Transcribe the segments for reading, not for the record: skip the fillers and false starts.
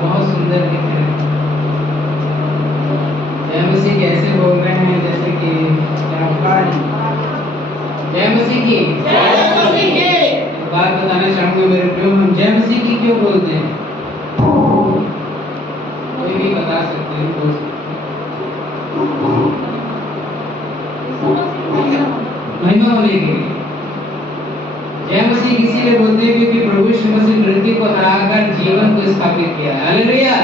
बहुत सुंदर दिख रहे हैं। जय मसीह कैसे बोल रहे हैं जैसे कि क्या जय मसीह की बात बताना चाहूंगा मेरे प्रियो, हम जय मसीह की क्यों बोलते हैं? कोई भी बता सकते हैं दोस्त? महिमा होने के लिए जय मसीह इसीलिए बोलते हैं क्योंकि प्रभु यीशु मसीह मृत्यु को हराकर जीवन को स्थापित किया है। हालेलुया!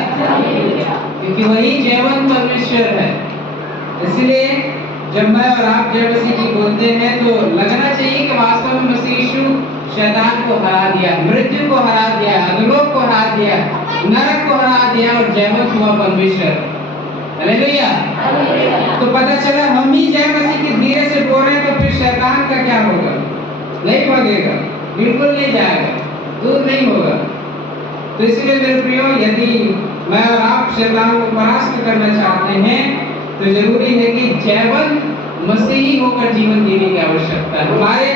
क्योंकि वही जीवन परमेश्वर है। इसलिए जब मैं और आप जय मसीह की बोलते हैं तो लगना चाहिए कि वास्तव में मसीह यीशु शैतान को हरा दिया, मृत्यु को हरा दिया, अधोलोक को हरा दिया, नरक को हरा दिया और जयवंत हुआ परमेश्वर। हालेलुया! तो पता चला हम ही जय मसीह की धीरे से बोल रहे हैं तो फिर शैतान का क्या होगा? नहीं भागेगा, बिल्कुल नहीं जाएगा, दूर नहीं होगा। तो इसलिए मेरे प्रियो, यदि मैं और आप शैतान को परास्त करना चाहते हैं तो जरूरी है कि जयवंत मसीही होकर जीवन जीने की आवश्यकता है। हमारे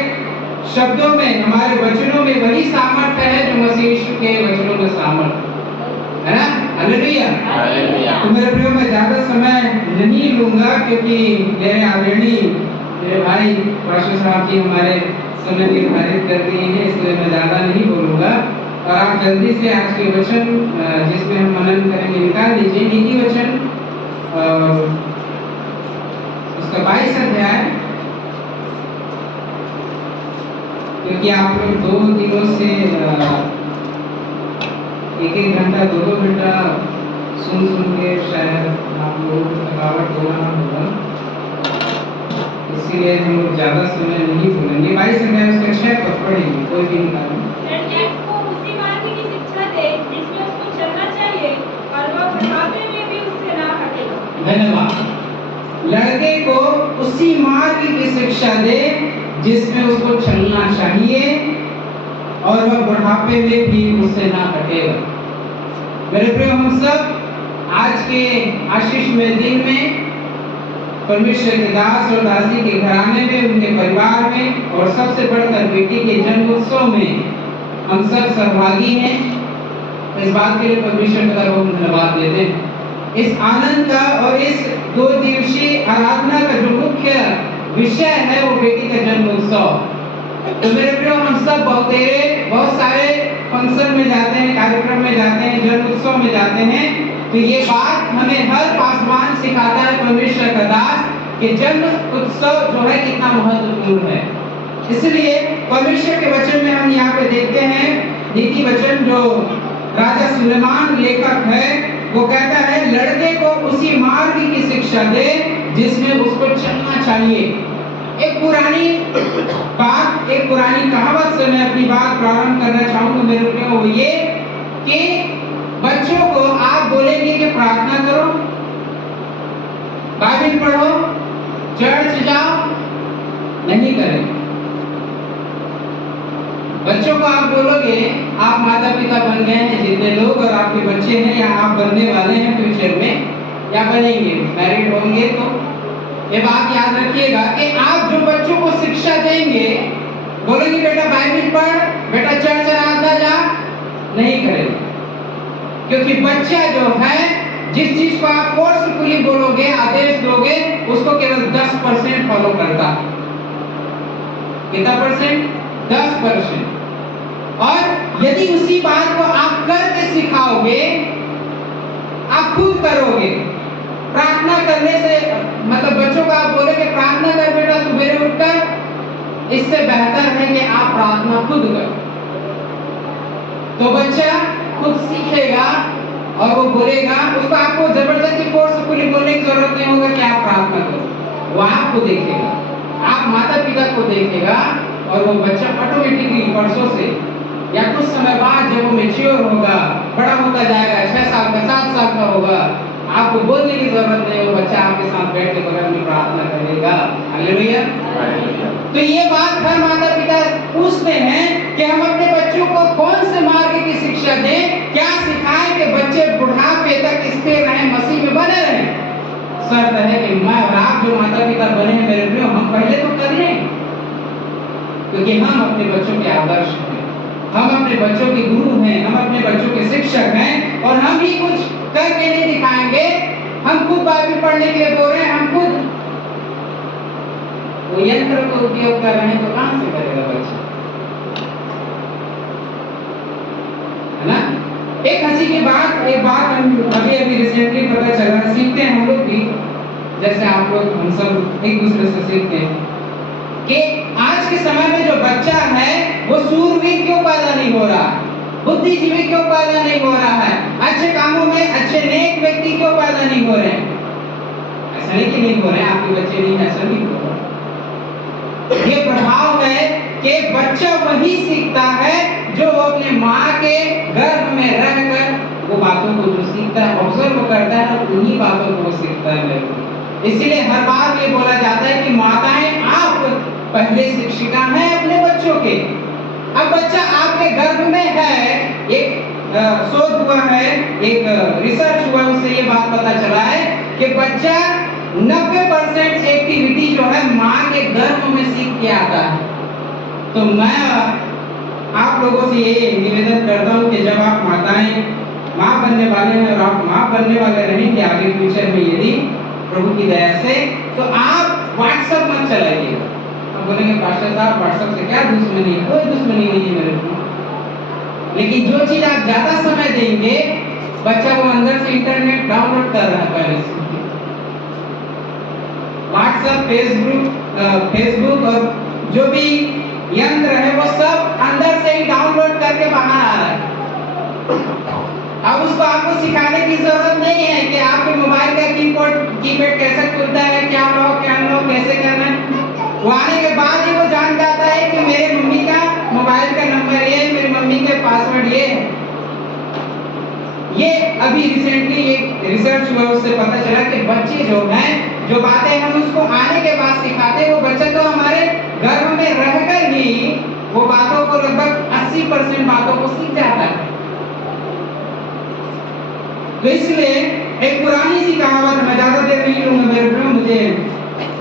शब्दों में, हमारे वचनों में वही सामर्थ्य है जो मसीह यीशु के वचनों में सामर्थ्य है ना। हालेलुया! तो मेरे प्रियो, मैं ज्यादा समय नहीं लूंगा क्योंकि मेरे आदरणीय मेरे भाई पास्टर साहब जी हमारे समय निर्धारित कर दिए हैं, इसलिए मैं ज्यादा नहीं बोलूंगा और आप जल्दी से आज के वचन जिसमें हम मनन करेंगे निकाल लीजिए। नीति वचन उसका 22 अध्याय, क्योंकि आप लोग 2 दिनों से 1-1 घंटा 2-2 घंटा सुन के शायद आप लोगों को थकावट हो रहा होगा, इसीलिए हम लोग ज्यादा समय नहीं बोलेंगे। 22 अध्याय उसका 6 पद पढ़ेंगे, कोई भी निकालें। धन्यवाद। लड़के को उसी मार्ग की शिक्षा दे जिसमें उसको चलना चाहिए और वह बुढ़ापे में भी उससे ना हटेगा। मेरे प्रिय, हम सब आज के आशीषमय दिन में परमेश्वर के दास और दासी के घराने में, उनके परिवार में और सबसे बढ़कर बेटी के जन्म उत्सव में हम सब सहभागी हैं। इस बात के लिए परमेश्वर का हम धन्यवाद देते हैं। इस आनंद का और इस 2 दिवसीय आराधना का जो मुख्य विषय है वो बेटी का जन्म उत्सव। तो मेरे प्रियो, हम सब बहुत सारे फंक्शन में जाते हैं, कार्यक्रम में जाते हैं, जन्म उत्सव में जाते हैं, तो ये बात हमें हर पासवान सिखाता है परमेश्वर का दास कि जन्म उत्सव जो है कितना महत्वपूर्ण है। इसलिए परमेश्वर के वचन में हम यहाँ पे देखते हैं, नीति वचन जो राजा सुलेमान लेखक है वो कहता है लड़के को उसी मार्ग की शिक्षा दे जिसमें उसको चलना चाहिए। एक पुरानी कहावत से मैं अपनी बात प्रारंभ करना चाहूंगा मेरे प्रियो, वो ये कि बच्चों को आप बोलेंगे कि प्रार्थना करो, बाइबल पढ़ो, चर्च जाओ, नहीं करें। बच्चों को आप बोलोगे, आप माता पिता बन गए हैं जितने लोग और आपके बच्चे हैं या आप बनने वाले हैं फ्यूचर में या बनेंगे, मैरिड होंगे, तो ये बात याद रखिएगा कि आप जो बच्चों को शिक्षा देंगे, बोलेंगे बेटा बाइबल पढ़, बेटा चर्च आराधना जा, नहीं करेंगे। क्योंकि बच्चा जो है जिस चीज को आप फोर्सफुली बोलोगे, आदेश दोगे, उसको केवल 10% फॉलो करता है। कितना परसेंट? 10%। और यदि उसी बात को आप करके सिखाओगे, आप खुद करोगे, प्रार्थना करने से मतलब बच्चों को आप बोलोगे प्रार्थना कर बेटा सुबह उठकर, इससे बेहतर है कि आप प्रार्थना खुद करो। तो बच्चा खुद सीखेगा और वो बोलेगा, उसको आपको जबरदस्ती फोर्सफुली बोलने की जरूरत नहीं होगा कि आप प्रार्थना करो, वो आपको देखेगा, आप माता पिता को देखेगा और वो बच्चा ऑटोमेटिकली परसों से या कुछ समय बाद जब वो मैच्योर होगा, बड़ा होता जाएगा, 6 साल का 7 साल का होगा, आपको बोलने की जरूरत नहीं, वो बच्चा आपके साथ बैठ के बगल में प्रार्थना करेगा। हालेलुया! तो ये बात हर माता पिता पूछते हैं कि हम अपने बच्चों को कौन से मार्ग की शिक्षा दें, क्या सिखाएं कि बच्चे बुढ़ापे तक स्थिर रहें, मसीह में बने रहें। शर्त है कि मैं और आप जो माता पिता बने हैं मेरे प्रियो, हम पहले तो कर लें, क्योंकि हम अपने बच्चों के आदर्श हैं, हम अपने बच्चों के गुरु हैं, हम अपने बच्चों के शिक्षक हैं और हम ही कुछ करके नहीं दिखाएंगे, हम खुद बाइबल पढ़ने के लिए बोल रहे हैं, हम खुद वो यंत्र का उपयोग कर रहे हैं, तो कहां से करेगा बच्चा, है ना। एक हंसी की बात, एक बात हम अभी रिसेंटली पता चला, सीखते हैं हम लोग भी, जैसे आप लोग हम सब एक दूसरे से सीखते हैं कि आज के समय में जो बच्चा है वो सूरवीर क्यों पैदा नहीं हो रहा, बुद्धिजीवी क्यों पैदा नहीं हो रहा है, अच्छे कामों में अच्छे नेक व्यक्ति क्यों पैदा नहीं हो रहे हैं। ऐसा नहीं कि नहीं हो रहे हैं, आपके बच्चे नहीं, ऐसा नहीं हो रहा। ये प्रभाव है कि बच्चा वही सीखता है जो वो अपने माँ के गर्भ में रहकर वो बातों को जो सीखता है, ऑब्जर्व करता है, और उन्हीं बातों को वो सीखता है। इसीलिए हर बार ये बोला जाता है कि माताएं आप पहले शिक्षिका हैं अपने बच्चों के। अब बच्चा आपके गर्भ में है, एक शोध हुआ है, एक रिसर्च हुआ, उससे ये बात पता चला है कि बच्चा 90% एक्टिविटी जो है माँ के गर्भ में सीख के आता है। तो मैं आप लोगों से ये निवेदन करता हूँ कि जब आप माताएं माँ बनने वाले हैं और आप माँ बनने वाले रहेंगे आगे फ्यूचर में यदि प्रभु की दया से, तो आप व्हाट्सएप मत चलाइए। आप बोलेंगे पास्टर साहब व्हाट्सएप से क्या दुश्मनी है, कोई दुश्मनी नहीं है मेरे को, लेकिन जो चीज आप ज्यादा समय देंगे बच्चा वो अंदर से इंटरनेट डाउनलोड कर रहा है पहले से। व्हाट्सएप, फेसबुक और जो भी यंत्र है वो सब अंदर से ही डाउनलोड करके बाहर आ रहा है। अब उसको आपको सिखाने की जरूरत नहीं है कि आपके मोबाइल का कीपैड कैसे खुलता है, क्या लॉक क्या अनलॉक कैसे करना है। वो आने के बाद ही वो जान जाता है कि मेरे मम्मी का मोबाइल का नंबर ये, मेरी मम्मी के पासवर्ड ये है। ये अभी रिसेंटली एक रिसर्च हुआ, उससे पता चला कि बच्चे जो हैं, जो बातें हम उसको आने के बाद सिखाते हैं, वो बच्चा तो हमारे गर्भ में रहकर ही वो बातों को लगभग 80% बातों को सीख जाता है। तो इसलिए एक पुरानी सी कहावत, मैं ज्यादा देर नहीं लूंगा, मेरे को मुझे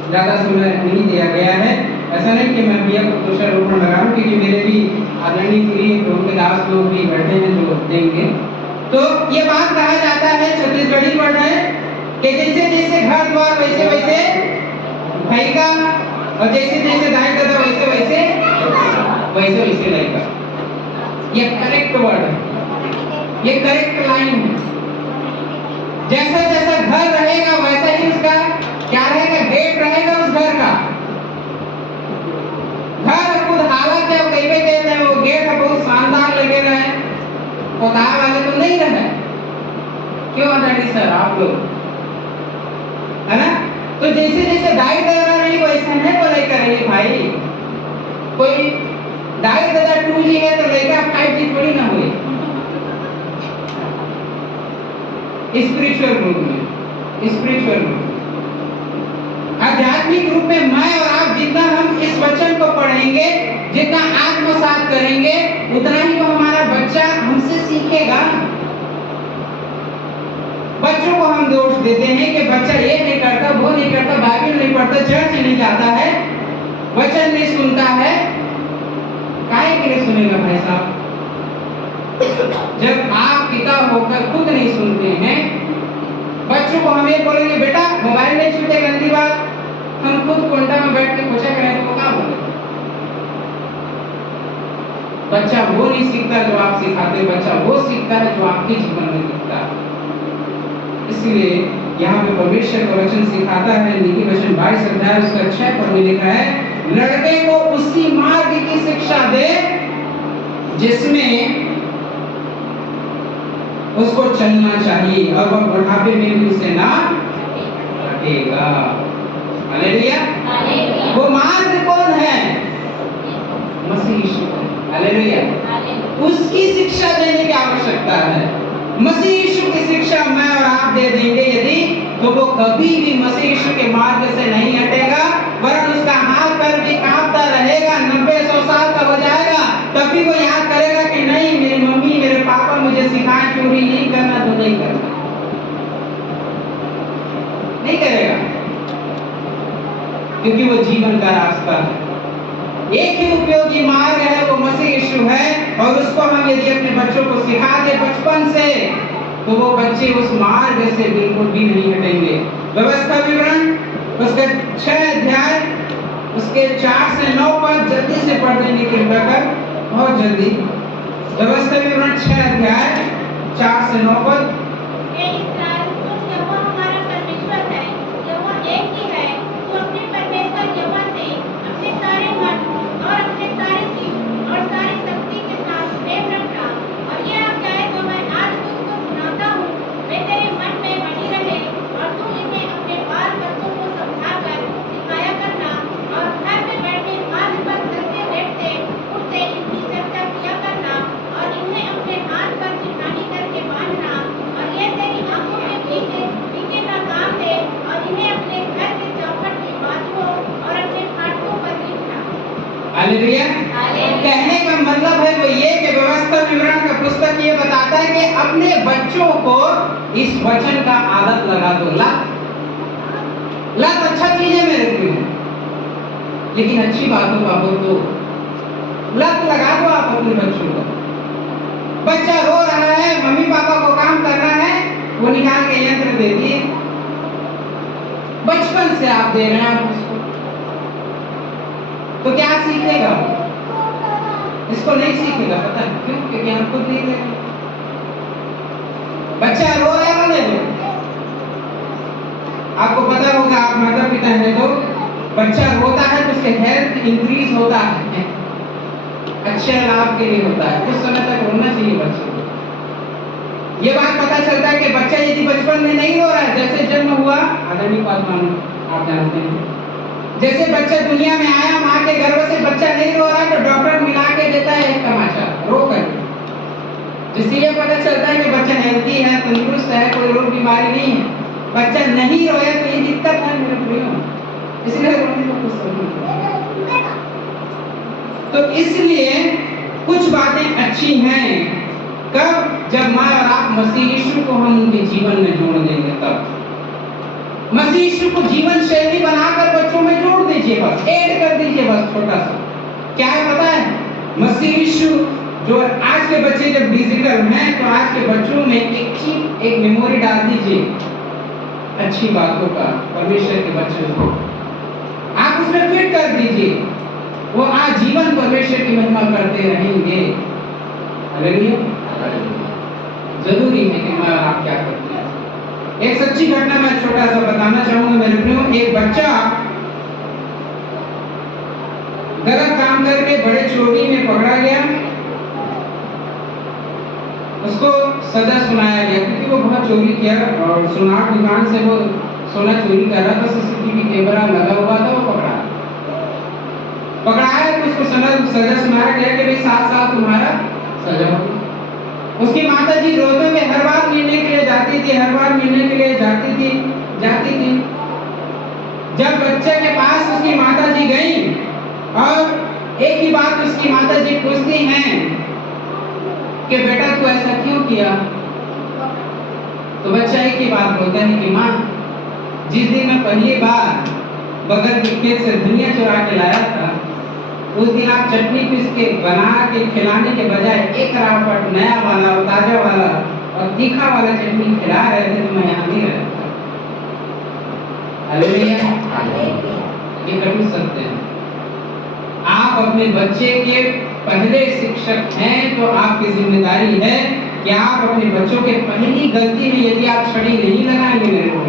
ज्यादा समय नहीं दिया गया है। ऐसा नहीं कि मैं भैया को दोषारोपण लगा रहा हूँ, क्योंकि मेरे भी आदरणीय प्रिय प्रभु के दास लोग भी बैठे हैं जो देंगे। तो ये बात कहा जाता है, छत्तीसगढ़ी वर्ड है कि जैसे जैसे घर द्वार वैसे वैसे भैया, और जैसे जैसे दाई दादा वैसे वैसे वैसे वैसे लड़का। ये करेक्ट वर्ड है, ये करेक्ट लाइन है। जैसा जैसा घर रहेगा वैसा ही उसका क्या रहेगा, गेट रहेगा उस घर का। घर खुद हालत है, कई पे कहते हैं वो गेट बहुत शानदार लगे रहे, पोताया वाले तो नहीं रहे। क्यों आदरणीय सर आप लोग, है ना। तो जैसे जैसे दाई दादा रही वैसे है वो लेकर रही भाई। कोई दाई दादा 2G है तो लेकर 5G थोड़ी ना हुई। स्पिरिचुअल रूप में, स्पिरिचुअल रूप, आध्यात्मिक रूप में मैं और आप जितना हम इस वचन को पढ़ेंगे, जितना आत्मसात करेंगे, उतना ही वो हमारा बच्चा हमसे सीखेगा। बच्चों को हम दोष देते हैं कि बच्चा ये नहीं करता, वो नहीं करता, बाइबल नहीं पढ़ता, चर्च नहीं जाता है, वचन नहीं सुनता है। काहे के लिए सुनेगा भाई साहब? जब आप पिता होकर खुद नहीं सुनते हैं, बच्चों को हम ये बोलेंगे बेटा मोबाइल नहीं छूटे, गंदी बात, हम खुद कोंटा में बैठ के पूछा करें तो क्या बोले? बच्चा वो नहीं सीखता जो आप सिखाते, बच्चा वो सीखता है जो आपके जीवन में दिखता है। इसलिए यहाँ पे परमेश्वर का वचन सिखाता है, नीति वचन 22 अध्याय उसका 6 पद में लिखा है, लड़के को उसी मार्ग की शिक्षा दे जिसमें उसको चलना चाहिए और वह बुढ़ापे में भी उसे ना हटेगा। हालेलुया। वो मार्ग कौन है? मसीह यीशु। हालेलुया। उसकी शिक्षा देने की आवश्यकता है। मसीह यीशु की शिक्षा मैं और आप दे देंगे यदि, तो वो कभी भी मसीह यीशु के मार्ग से नहीं हटेगा, वरन उसका हाथ पैर भी कांपता रहेगा, 90-100 साल का हो जाएगा, तभी वो याद करेगा कि नहीं मेरी मम्मी मेरे पापा मुझे सिखाए चोरी नहीं करना, तो नहीं करना, नहीं करेगा, क्योंकि वो जीवन का रास्ता है। एक ही उपयोगी मार्ग है, वो मसीह यीशु है, और उसको हम तो वो बच्चे उस मार्ग से बिल्कुल भी नहीं हटेंगे। व्यवस्था विवरण उसके 6 अध्याय उसके 4 से 9 पद जल्दी से पढ़ लेने की कृपा कर, बहुत जल्दी। व्यवस्था विवरण 6 अध्याय 4 से 9 पद। हालेलुया। कहने का मतलब है वो ये कि व्यवस्था विवरण का पुस्तक ये बताता है कि अपने बच्चों को इस वचन का आदत लगा दो। लत अच्छा चीज है मेरे प्रियो, लेकिन अच्छी बातों का हो तो लत लगा दो आप अपने बच्चों को। बच्चा रो रहा है, मम्मी पापा को काम करना है, वो निकाल के यंत्र दे दिए। बचपन से आप दे रहे हैं उसको, तो क्या सीखेगा? इसको नहीं सीखेगा। पता है क्यों? क्योंकि हम खुद नहीं दे रहे। बच्चा रो रहा है, बोले दो। आपको पता होगा, आप माता पिता हैं तो बच्चा रोता है तो उसके हेल्थ इंक्रीज होता है, अच्छे लाभ के लिए होता है। कुछ समय तक रोना चाहिए बच्चे को। ये बात पता चलता है कि बच्चा यदि बचपन में नहीं रो रहा है, जैसे जन्म हुआ, आदरणीय पासवान आप जानते हैं, जैसे बच्चा दुनिया में आया, माँ के गर्भ से बच्चा नहीं रो रहा तो डॉक्टर मिला के देता है एक तमाचा रो करके, जिससे ये पता चलता है कि बच्चा हेल्दी है, तंदुरुस्त है, कोई रोग बीमारी नहीं है। बच्चा नहीं रोया तो ये दिक्कत है मेरे प्रियो, इसलिए रोने का कुछ समय। तो इसलिए कुछ बातें अच्छी हैं कब? जब माँ और आप मसीह यीशु को हम उनके जीवन में जोड़ देंगे। तब मसीह यीशु को जीवन शैली बनाकर बच्चों में जोड़ दीजिए, बस ऐड कर दीजिए, बस छोटा सा। क्या है पता है? मसीह यीशु जो आज के बच्चे जब डिजिटल हैं तो आज के बच्चों में एक मेमोरी डाल दीजिए अच्छी बातों का, परमेश्वर के वचन को आप उसमें फिट कर दीजिए, वो आजीवन परमेश्वर की महिमा करते रहेंगे। हालेलुया। जरूरी है कि मैं आप क्या करते हैं। एक सच्ची घटना मैं छोटा सा बताना चाहूंगा मेरे प्रियो। एक बच्चा गलत काम करके बड़े चोरी में पकड़ा गया, उसको सजा सुनाया गया क्योंकि वो बहुत चोरी किया और सुनार दुकान से वो सोना चोरी कर रहा था। सीसीटीवी कैमरा लगा हुआ था, वो पकड़ाया तो उसको सजा सुनाया गया कि भाई 7 साल तुम्हारा सजा होगी। उसकी माता जी रोते हुए हर बार मिलने के लिए जाती थी, हर बार मिलने के लिए जाती थी। जब बच्चे के पास उसकी माता जी गई और एक ही बात उसकी माता जी पूछती हैं कि बेटा तू ऐसा क्यों किया? तो बच्चा एक ही बात बोलता है कि माँ, जिस दिन मैं पहली बार बगल के खेत से धनिया चुरा के लाया था, उस दिन आप चटनी पीस के बना के खिलाने के बजाय एक रावट नया वाला और ताजा वाला और तीखा वाला चटनी खिला रहे थे, तो मैं यहाँ नहीं रहता। हालेलुया। ये कर सकते हैं आप अपने बच्चे के पहले शिक्षक हैं तो आपकी जिम्मेदारी है कि आप अपने बच्चों के पहली गलती में यदि आप छड़ी नहीं लगाएंगे मेरे को,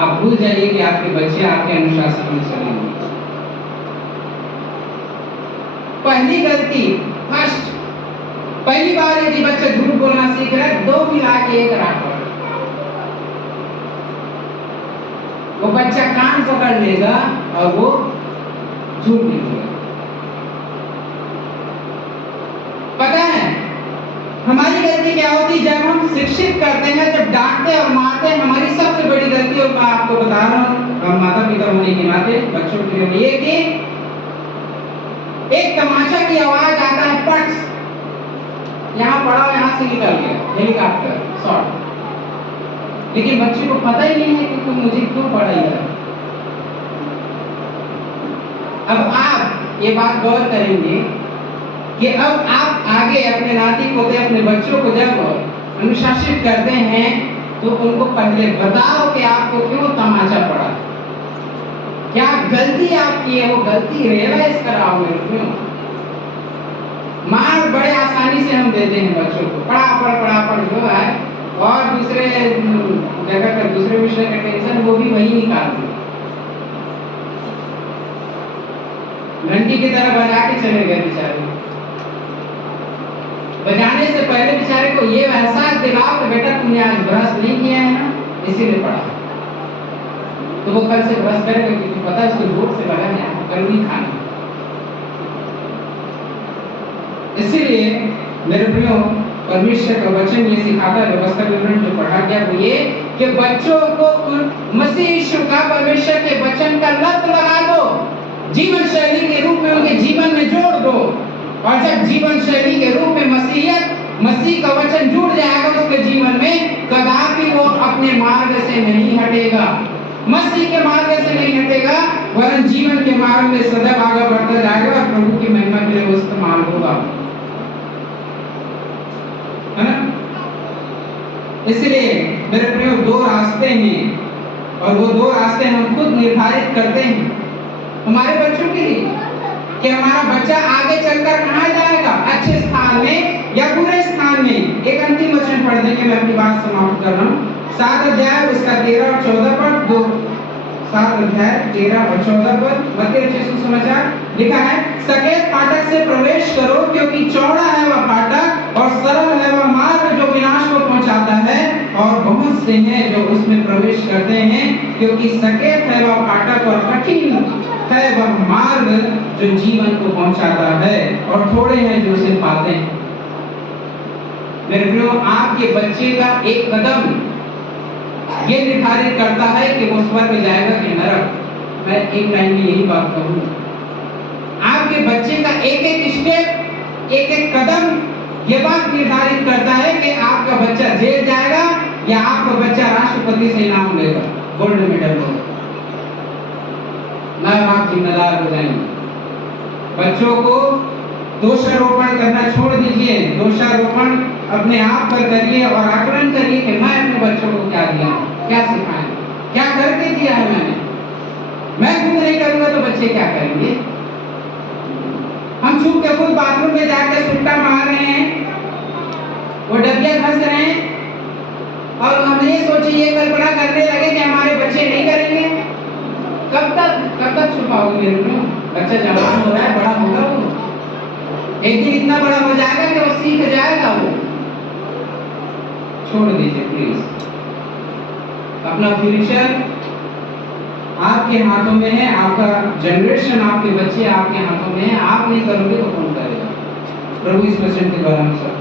आप भूल जाइए कि आपके बच्चे आपके अनुशासन में चलेंगे। पहली गलती फर्स्ट, पहली बार यदि बच्चा झूठ बोलना सीख रहा है, 2 मिला के 1 रावट, वो बच्चा कान पकड़ लेगा और वो झूठ नहीं बोलेगा। पता है हमारी गलती क्या होती है जब हम शिक्षित करते हैं, जब डांटते और मारते हैं? हमारी सबसे बड़ी गलती, और मैं आपको बता रहा हूँ हम माता पिता होने के नाते बच्चों के लिए, कि एक तमाचा की आवाज आता है, पट, यहाँ पड़ा, यहाँ से निकल गया हेलीकॉप्टर शॉट, लेकिन बच्चे को पता ही नहीं है कि तुम मुझे क्यों पढ़ाई है। अब आप ये बात गौर करेंगे कि अब आप आगे अपने नाती पोते अपने बच्चों को जब अनुशासित करते हैं तो उनको पहले बताओ कि आपको क्यों तमाचा पड़ा, क्या गलती आपकी है, वो गलती रियलाइज कराओ मेरे क्यों। मार बड़े आसानी से हम देते हैं बच्चों को, पढ़ा पढ़ जो है, और दूसरे जगह का दूसरे विषय का टेंशन वो भी वही निकालते, घंटी की तरह बजा के चले गए बेचारे। बजाने से पहले बेचारे को ये एहसास दिलाओ कि बेटा तुमने आज ब्रश नहीं किया है ना, इसीलिए पढ़ा, तो वो कल से ब्रश करेगा क्योंकि पता है उसको जोर से लगा है कल नहीं खाना। इसीलिए मेरे प्रियो परमेश्वर का वचन ये सिखाता है, व्यवस्था विवरण जो पढ़ा गया वो ये कि बच्चों को मसीह यीशु का परमेश्वर के वचन का लत लगा दो, जीवन शैली के रूप में उनके जीवन में जोड़ दो, और जब जीवन शैली के रूप में मसीह का वचन जुड़ जाएगा उसके जीवन में, कदापि वो अपने मार्ग से नहीं हटेगा, मसीह के मार्ग से नहीं हटेगा, वरन जीवन के मार्ग में सदैव आगे बढ़ता जाएगा और प्रभु की महिमा के लिए वो इस्तेमाल होगा, है ना। इसलिए मेरे प्रियो दो रास्ते हैं, और वो दो रास्ते हम खुद निर्धारित करते हैं हमारे बच्चों के लिए कि हमारा बच्चा आगे चलकर कहाँ जाएगा, अच्छे स्थान में या बुरे स्थान में। एक अंतिम वचन पढ़ देंगे, मैं अपनी बात समाप्त कर रहा हूँ। 7 अध्याय उसका 13 और 14 पद, 7 अध्याय 13 और 14 पद मत्ती रचित सुसमाचार लिखा है, सकेत फाटक से प्रवेश करो क्योंकि चौड़ा है वह फाटक और सरल है वह मार्ग जो विनाश को पहुंचाता है, और बहुत से हैं जो उसमें प्रवेश करते हैं, क्योंकि सकेत है वह फाटक और कठिन है वह मार्ग जो जीवन को पहुंचाता है, और थोड़े हैं जो उसे पाते हैं। मेरे प्रियो आपके बच्चे का एक कदम ये निर्धारित करता है कि वो स्वर्ग जाएगा कि नरक। मैं एक टाइम में यही बात कहूँ, आपके बच्चे का एक एक स्टेप, एक एक कदम ये बात निर्धारित करता है कि आपका बच्चा जेल जाएगा या आपका बच्चा राष्ट्रपति से इनाम लेगा, गोल्ड मेडल होगा। मैं आप जिम्मेदार हो जाएंगे। बच्चों को दोषारोपण करना छोड़ दीजिए, दोषारोपण अपने आप पर करिए और आकलन करिए कि मैं अपने बच्चों को क्या दिया, क्या सिखाया, क्या करके दिया है मैंने। मैं खुद नहीं करूंगा तो बच्चे क्या करेंगे। हम छुप के खुद बाथरूम में जाकर सुट्टा मार रहे हैं, वो डबिया घस रहे हैं, और हम ये सोचे, ये कल्पना करने लगे कि हमारे बच्चे नहीं करेंगे। कब तक छुपाओगे मेरे को? बच्चा जवान हो रहा है, बड़ा होगा वो, एक दिन इतना बड़ा हो जाएगा कि वो सीख जाएगा। वो छोड़ दीजिए प्लीज, अपना फ्यूचर आपके हाथों में है, आपका जनरेशन, आपके बच्चे आपके हाथों में है। आप नहीं करोगे तो कौन करेगा। प्रभु इस वचन के द्वारा हम सब